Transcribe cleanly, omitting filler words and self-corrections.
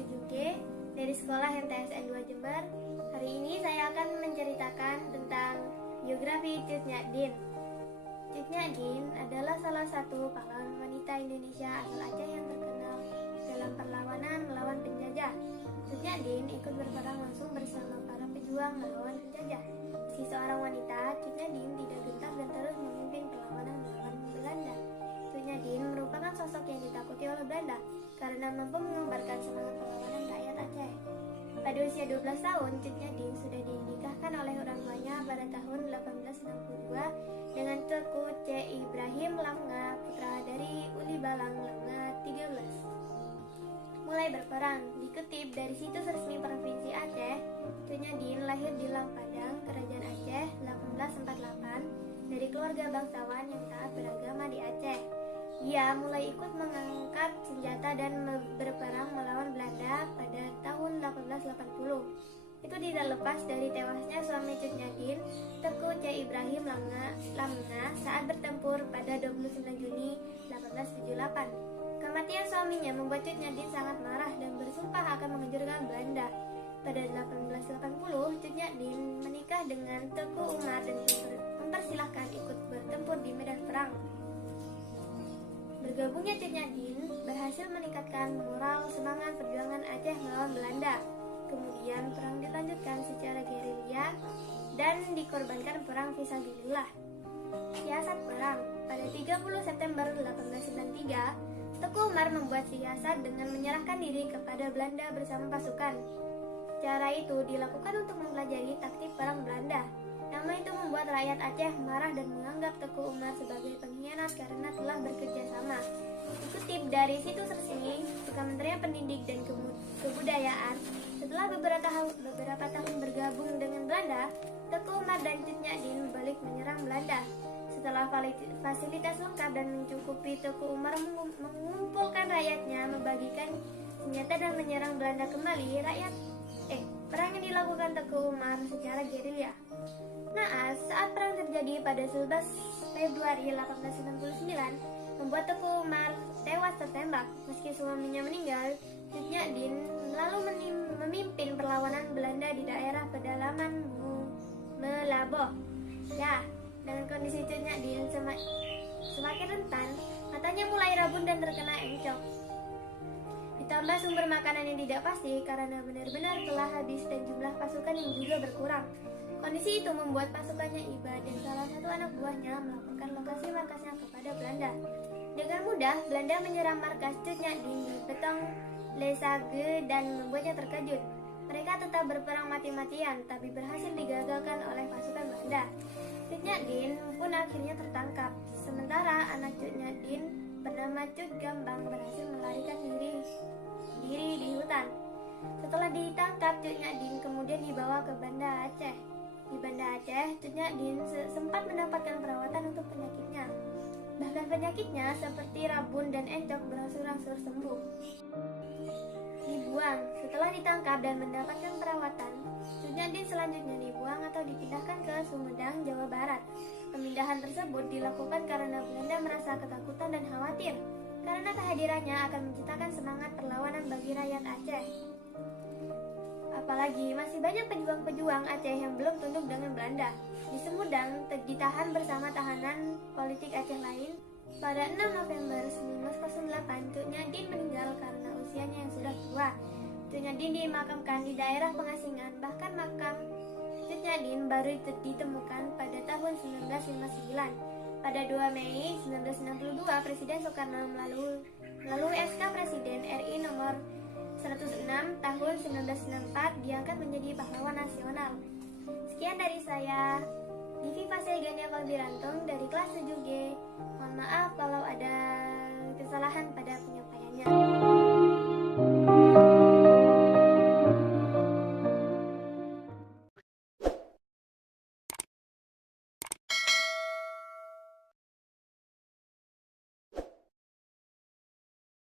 7G dari Sekolah MTSN 2 Jember. Hari ini saya akan menceritakan tentang biografi Cut Nyak Dien. Cut Nyak Dien adalah salah satu pahlawan wanita Indonesia asal Aceh yang terkenal dalam perlawanan melawan penjajah. Cut Nyak Dien ikut berperang langsung bersama para pejuang melawan penjajah. Meski seorang wanita, Cut Nyak Dien tidak gentar dan terus memimpin perlawanan melawan Belanda. Cut Nyak Dien merupakan sosok yang ditakuti oleh Belanda karena mampu mengembarkan semangat perlawanan rakyat Aceh. Pada usia 12 tahun, Cut Nyak Dien sudah dinikahkan oleh orang tuanya pada tahun 1862 dengan Teku C. Ibrahim Lamnga, putra dari Uli Balang Lamnga 13. Mulai berperang, dikutip dari situs resmi Provinsi Aceh, Cut Nyak Dien lahir di Lampadang, Kerajaan Aceh 1848 dari keluarga bangsawan yang taat beragama di Aceh. Ia mulai ikut mengangkat senjata dan berperang melawan Belanda pada tahun 1880. Itu tidak lepas dari tewasnya suami Cut Nyak Dien, Teku C. Ibrahim Lamnga saat bertempur pada 29 Juni 1878. Kematian suaminya membuat Cut Nyak Dien sangat marah dan bersumpah akan menghancurkan Belanda. Pada 1880, Cut Nyak Dien menikah dengan Teku Umar dan mempersilahkan ikut bertempur di medan perang. Bergabungnya Cut Nyak Dien berhasil meningkatkan moral semangat perjuangan Aceh melawan Belanda. Kemudian perang dilanjutkan secara gerilya dan dikorbankan perang fisabilillah. Siasat perang. Pada 30 September 1893, Teku Umar membuat siasat dengan menyerahkan diri kepada Belanda bersama pasukan. Cara itu dilakukan untuk mempelajari taktik perang Belanda. Nama itu membuat rakyat Aceh marah dan menganggap Teku Umar sebagai pengkhianat karena telah bekerja sama. Dikutip dari situs resmi Kementerian Pendidikan dan Kebudayaan, setelah beberapa tahun bergabung dengan Belanda, Teku Umar dan Cut Nyak Dien balik menyerang Belanda. Setelah fasilitas lengkap dan mencukupi, Teku Umar mengumpulkan rakyatnya, membagikan senjata dan menyerang Belanda kembali. Perang yang dilakukan Teku Umar secara gerilya. Naas, saat perang terjadi pada 11 Februari 1899, membuat Teku Umar tewas tertembak. Meski suaminya meninggal, Cut Nyak Dien lalu memimpin perlawanan Belanda di daerah pedalaman Melaboh. Ya, dengan kondisi Cut Nyak Dien semakin rentan, matanya mulai rabun dan terkena encok. Ditambah sumber makanan yang tidak pasti karena benar-benar telah habis dan jumlah pasukan yang juga berkurang. Kondisi itu membuat pasukannya iba dan salah satu anak buahnya melaporkan lokasi markasnya kepada Belanda. Dengan mudah, Belanda menyerang markas Cut Nyak Dien di Betong Lesage dan membuatnya terkejut. Mereka tetap berperang mati-matian, tapi berhasil digagalkan oleh pasukan Belanda. Cut Nyak Dien pun akhirnya tertangkap. Sementara anak Cut Nyak Dien bernama Cut Gambang berhasil melarikan diri di hutan. Setelah ditangkap, Cut Nyak Dien kemudian dibawa ke Banda Aceh. Di Banda Aceh, Cut Nyak Dien sempat mendapatkan perawatan untuk penyakitnya. Bahkan penyakitnya seperti rabun dan encok berangsur-angsur sembuh. Dibuang. Setelah ditangkap dan mendapatkan perawatan, Cut Nyak Dien selanjutnya dibuang atau dipindahkan ke Sumedang, Jawa Barat. Pemindahan tersebut dilakukan karena Belanda merasa ketakutan dan khawatir karena kehadirannya akan menciptakan semangat perlawanan bagi rakyat Aceh. Apalagi masih banyak pejuang-pejuang Aceh yang belum tunduk dengan Belanda. Di Sumedang ditahan bersama tahanan politik Aceh lain. Pada 6 November 1908, Cut Nyak Dien meninggal karena usianya yang sudah tua. Cut Nyak Dien dimakamkan di daerah pengasingan, bahkan makam Cut Nyak Dien baru ditemukan pada tahun 1959. Pada 2 Mei 1962, Presiden Soekarno melalui SK Presiden RI nomor 106 tahun 1994 diangkat menjadi pahlawan nasional. Sekian dari saya, Divi Faselgania Falbirantong dari kelas 7G. Mohon maaf kalau ada kesalahan pada penyampaian.